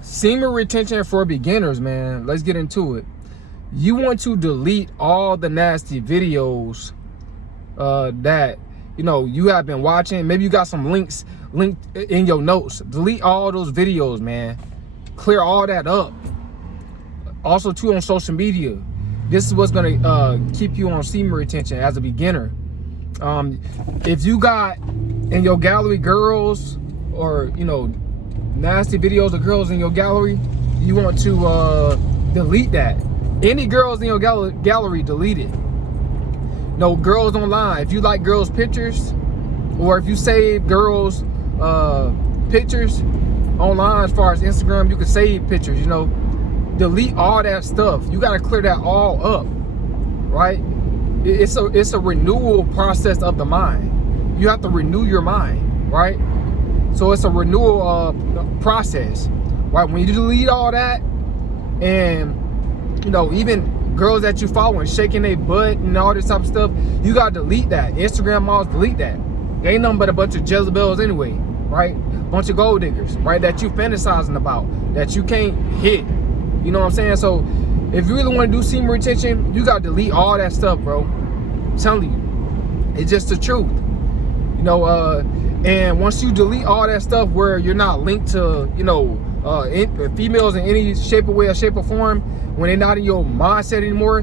Semen retention for beginners, man. Let's get into it. You want to delete all the nasty videos that you have been watching. Maybe you got some links linked in your notes. Delete all those videos, man. Clear all that up. Also too, on social media, this is what's gonna keep you on semen retention as a beginner. If you got in your gallery girls or nasty videos of girls in your gallery, you want to delete that. Any girls in your gallery, delete it. No girls online. If you like girls pictures, or if you save girls pictures online, as far as Instagram, you can save pictures. Delete all that stuff. You got to clear that all up, right? It's a renewal process of the mind. You have to renew your mind, right? So it's a renewal process, right? When you delete all that, and even girls that you follow and shaking their butt and all this type of stuff, you gotta delete that. Instagram models, delete that. They ain't nothing but a bunch of Jezebels anyway, right? Bunch of gold diggers, right? That you fantasizing about, that you can't hit. You know what I'm saying? So if you really want to do semen retention, you gotta delete all that stuff, bro. I'm telling you, it's just the truth. And once you delete all that stuff where you're not linked to females in any shape or way or shape or form, when they're not in your mindset anymore,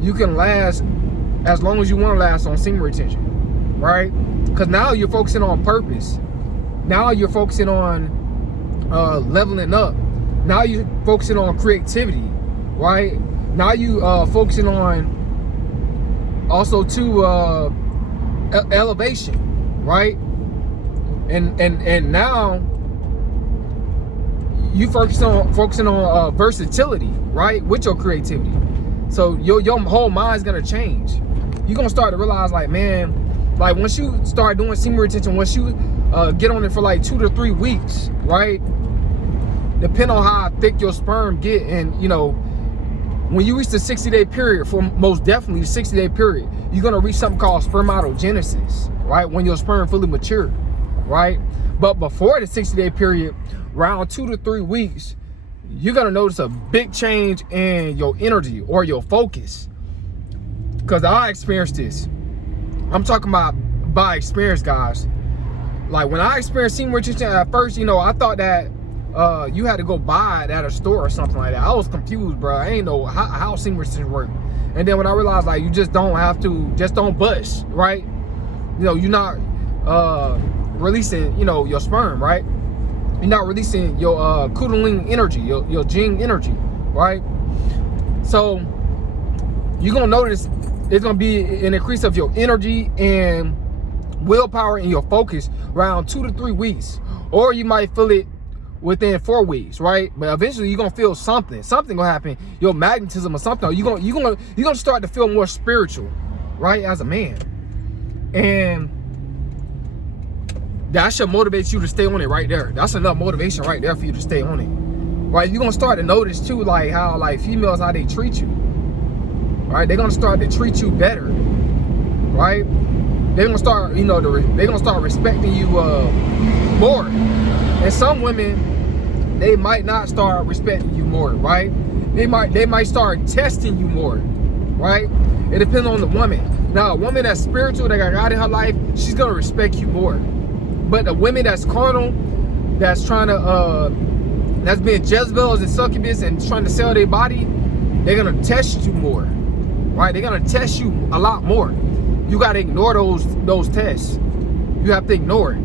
you can last as long as you want to last on semen retention, right? Because now you're focusing on purpose. Now you're focusing on leveling up. Now you're focusing on creativity, right? Now you focusing on also too elevation, right? And now you focusing on versatility, right, with your creativity. So your whole mind's gonna change. You're gonna start to realize, like, man, like once you start doing semen retention, once you get on it for like 2 to 3 weeks, right, depending on how thick your sperm get, and when you reach the 60-day period, for most definitely the 60-day period, you're gonna reach something called spermatogenesis, right, when your sperm fully mature, right? But before the 60-day period, around 2 to 3 weeks, you're gonna notice a big change in your energy or your focus. Because I experienced this. I'm talking about by experience, guys. Like when I experienced semen retention at first, I thought that you had to go buy it at a store or something like that. I was confused, bro. I ain't know how semen retention worked. And then when I realized, like, you just don't have to, just don't bust, right? You're not releasing, your sperm, right? You're not releasing your kundalini energy, your jing energy, right? So you're gonna notice it's gonna be an increase of your energy and willpower and your focus around 2 to 3 weeks, or you might feel it within 4 weeks, right? But eventually you're gonna feel something gonna happen, your magnetism or something. You're gonna start to feel more spiritual, right, as a man. And that should motivate you to stay on it right there. That's enough motivation right there for you to stay on it, right? You're gonna start to notice too, like how females, how they treat you, right? They're gonna start to treat you better, right? They're gonna start, they're gonna start respecting you more. And some women, they might not start respecting you more, right? They might start testing you more, right? It depends on the woman. Now, a woman that's spiritual, that got God in her life, she's gonna respect you more. But a woman that's carnal, that's trying to, that's being Jezebels and succubus and trying to sell their body, they're gonna test you more, right? They're gonna test you a lot more. You gotta ignore those tests. You have to ignore it.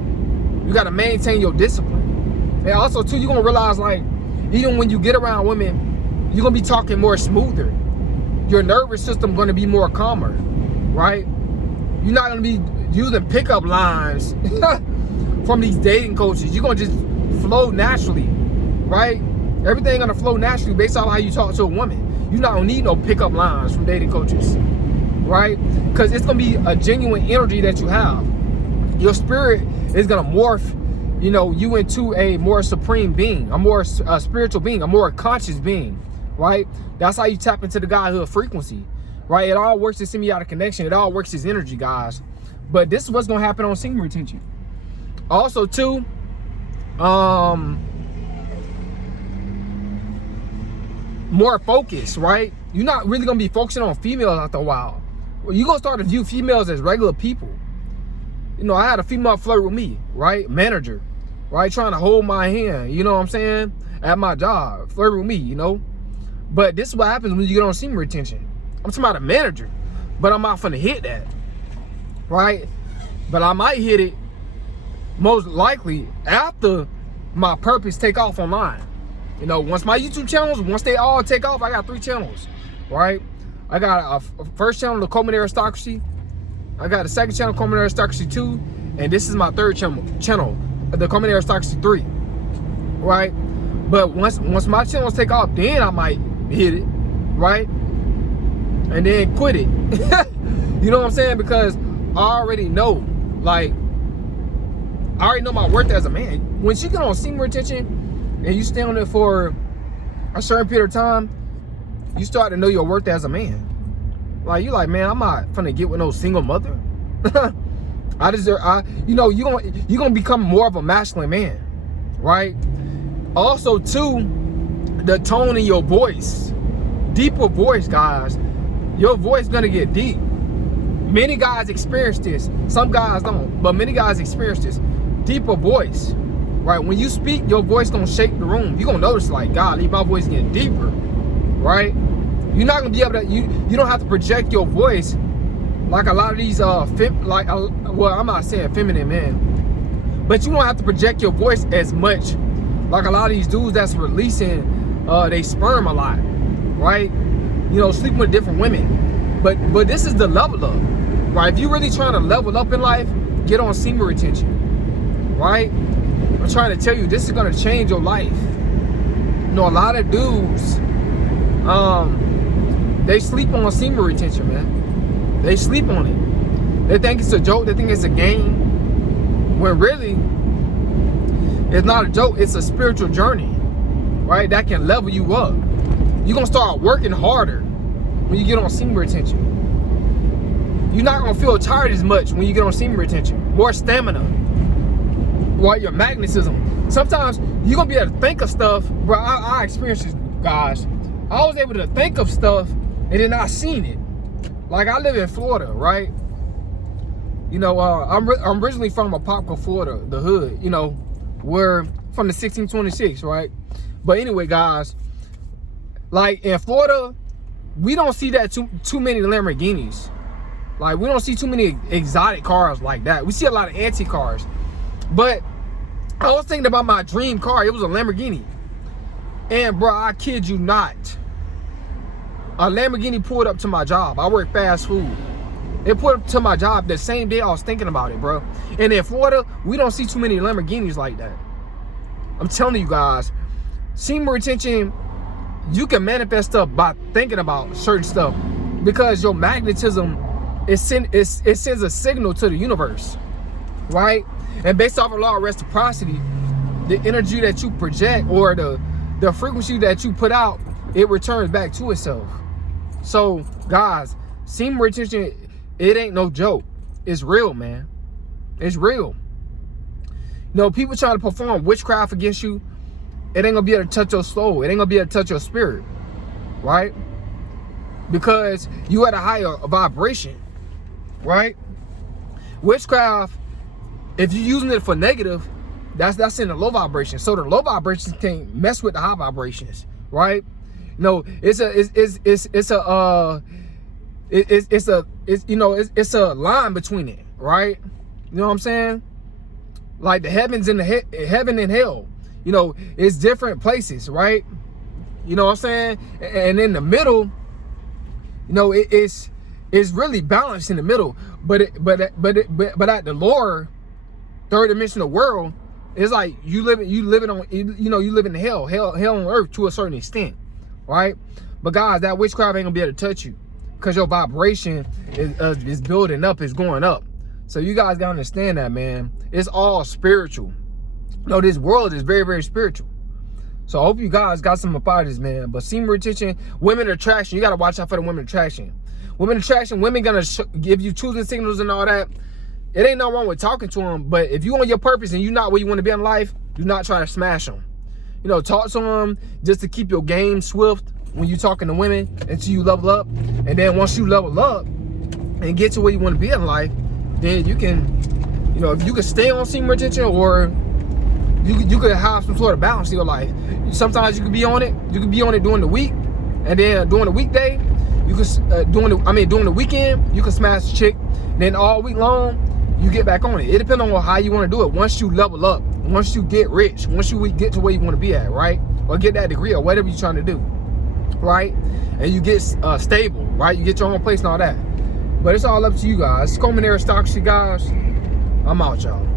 You gotta maintain your discipline. And also too, you're gonna realize, like, even when you get around women, you're gonna be talking more smoother. Your nervous system gonna be more calmer, right? You're not gonna be using pickup lines from these dating coaches. You're gonna just flow naturally, right? Everything gonna flow naturally based on how you talk to a woman. You're not gonna need no pickup lines from dating coaches, right? Because it's gonna be a genuine energy that you have. Your spirit is gonna morph, you into a more supreme being, a more spiritual being, a more conscious being, right? That's how you tap into the Godhood frequency, right? It all works as symbiotic connection. It all works as energy, guys. But this is what's gonna happen on semen retention. Also too, more focused, right? You're not really gonna be focusing on females after a while. Well, you're gonna start to view females as regular people. You know, I had a female flirt with me, right? Manager, right? Trying to hold my hand, you know what I'm saying? At my job, flirt with me, you know? But this is what happens when you get on semen retention. I'm talking about a manager, but I'm not finna hit that, right? But I might hit it most likely after my purpose take off online. You know, once my YouTube channels, once they all take off, I got 3 channels, right? I got a first channel, the Coleman Aristocracy. I got a second channel, Coleman Aristocracy 2. And this is my third channel, the Coleman Aristocracy 3, right? But once my channels take off, then I might hit it, right? And then quit it. You know what I'm saying? Because I already know, like, I already know my worth as a man. When you get on semen retention, and you stay on it for a certain period of time, you start to know your worth as a man. Like, you like, man, I'm not finna get with no single mother. You know, you're gonna become more of a masculine man, right? Also, too, the tone in your voice, deeper voice, guys. Your voice gonna get deep. Many guys experience this. Some guys don't, but many guys experience this. Deeper voice. Right, when you speak, your voice gonna shake the room. You're gonna notice, like, golly, my voice getting deeper, right? You're not gonna be able to, you don't have to project your voice like a lot of these, well, I'm not saying feminine men, but you don't have to project your voice as much like a lot of these dudes that's releasing they sperm a lot, right? You know, sleeping with different women. But this is the level up, right? If you're really trying to level up in life, get on semen retention, right? I'm trying to tell you, this is gonna change your life. You know, a lot of dudes, they sleep on semen retention, man. They sleep on it. They think it's a joke. They think it's a game. When really, it's not a joke. It's a spiritual journey, right? That can level you up. You're gonna start working harder when you get on semen retention. You're not gonna feel tired as much when you get on semen retention. More stamina. Right, your magnetism. Sometimes you're gonna be able to think of stuff, bro. I experienced this, guys. I was able to think of stuff and then I seen it. Like, I live in Florida, right? You know, I'm originally from Apopka, Florida, the hood. You know, we're from the 1626, right? But anyway, guys, like in Florida, we don't see that too many Lamborghinis. Like, we don't see too many exotic cars like that. We see a lot of antique cars. But I was thinking about my dream car. It was a Lamborghini. And, bro, I kid you not, a Lamborghini pulled up to my job. I work fast food. It pulled up to my job the same day I was thinking about it, bro. And in Florida, we don't see too many Lamborghinis like that. I'm telling you guys, semen retention, you can manifest stuff by thinking about certain stuff, because your magnetism, it sends a signal to the universe, right? And based off of law of reciprocity, the energy that you project, or the frequency that you put out, it returns back to itself. So, guys, semen retention, it ain't no joke. It's real, man. It's real. You know, people trying to perform witchcraft against you, it ain't gonna be able to touch your soul. It ain't gonna be able to touch your spirit, right? Because you at a higher vibration, right? Witchcraft, if you're using it for negative, that's in the low vibration. So the low vibrations can't mess with the high vibrations, right? No, it's a line between it, right? You know what I'm saying? Like the heavens and heaven and hell, you know, it's different places, right? You know what I'm saying? And in the middle, you know, it's really balanced in the middle. But at the lower third dimensional world, it's like you live in hell on earth to a certain extent, right? But guys, that witchcraft ain't gonna be able to touch you, because your vibration is building up, is going up. So you guys gotta understand that, man. It's all spiritual. No, this world is very, very spiritual. So I hope you guys got some about this, man. But semen retention, women attraction, you gotta watch out for the women attraction. Women attraction, women gonna give you choosing signals and all that. It ain't no wrong with talking to them, but if you on your purpose and you not where you want to be in life, do not try to smash them. You know, talk to them just to keep your game swift, when you're talking to women until you level up. And then once you level up and get to where you want to be in life, then you can, you know, if you can stay on semen retention, or you could have some sort of balance in your life. Sometimes you could be on it. You could be on it during the week, and then during the weekday, you could during the weekend, you can smash the chick. And then all week long, you get back on it. It depends on how you want to do it. Once you level up, once you get rich, once you get to where you want to be at, right? Or get that degree or whatever you're trying to do, right? And you get stable, right? You get your own place and all that. But it's all up to you guys. It's common aristocracy, guys. I'm out, y'all.